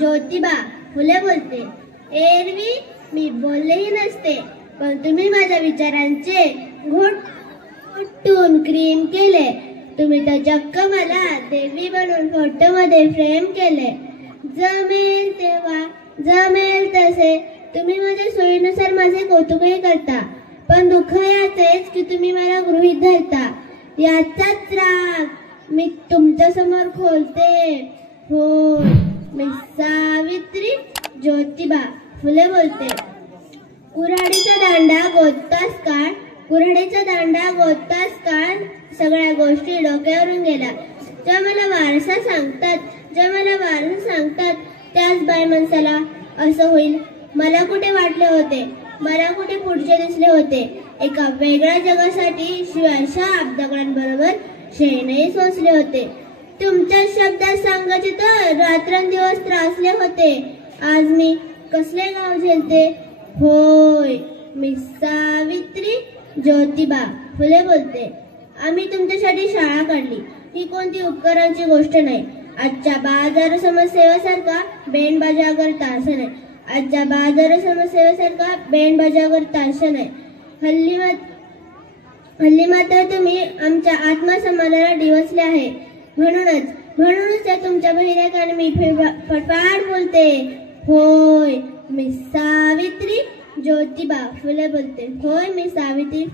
ज्योतिबा फुले बोलते. एरवी मी बोललेही नसते, पण तुम्ही माझ्या विचारांचे घोटून क्रीम केले. तुम्ही तर चक्क मला देवी बनवून फोटोमध्ये फ्रेम केले. जमेल तेव्हा जमेल तसे तुम्ही माझ्या सोयीनुसार माझे कौतुकही करता, पण दुःख याचेच की तुम्ही मला गृहीत धरता. याचाच राग मी तुमच्या समोर खोलते. हो, मी सावित्री ज्योतिबा फुले बोलते. कुऱ्हाडीचा दांडा गोदताच काळ, कुऱ्हाडीचा दांडा गोदताच काळ सगळ्या गोष्टी डोक्यावरून गेल्या. ज्या मला वारसा सांगतात त्याच बाय माणसाला असं होईल. मला कुठे वाटले होते, मला कुठे पुढचे दिसले होते. एका वेगळ्या जगासाठी शिवायच्या दगडांबरोबर शेणही सोसले होते. तुमच्या शब्दात सांगायचे तर रात्रंदिवस त्रासले होते. आज मी कसले गाव झेलते. होय, मी सावित्री ज्योतिबा फुले बोलते. आम्ही तुमच्यासाठी शाळा काढली. ही कोणती उपकारांची गोष्ट नाही. आजच्या बाजार समाजसेवेसारखा बेंडबाजा करता असं नाही. आजच्या बाजार समाजसेवेसारखा बेंडबाजा करता असं नाही. हल्ली मात्र तुम्ही आमच्या आत्मसन्मानाला डिवचले आहे. म्हणूनच त्या तुमच्या बहिरेकाने मी फटफाट बोलते. होय, मी सावित्री ज्योतिबा फुले बोलते. होय, मी सावित्री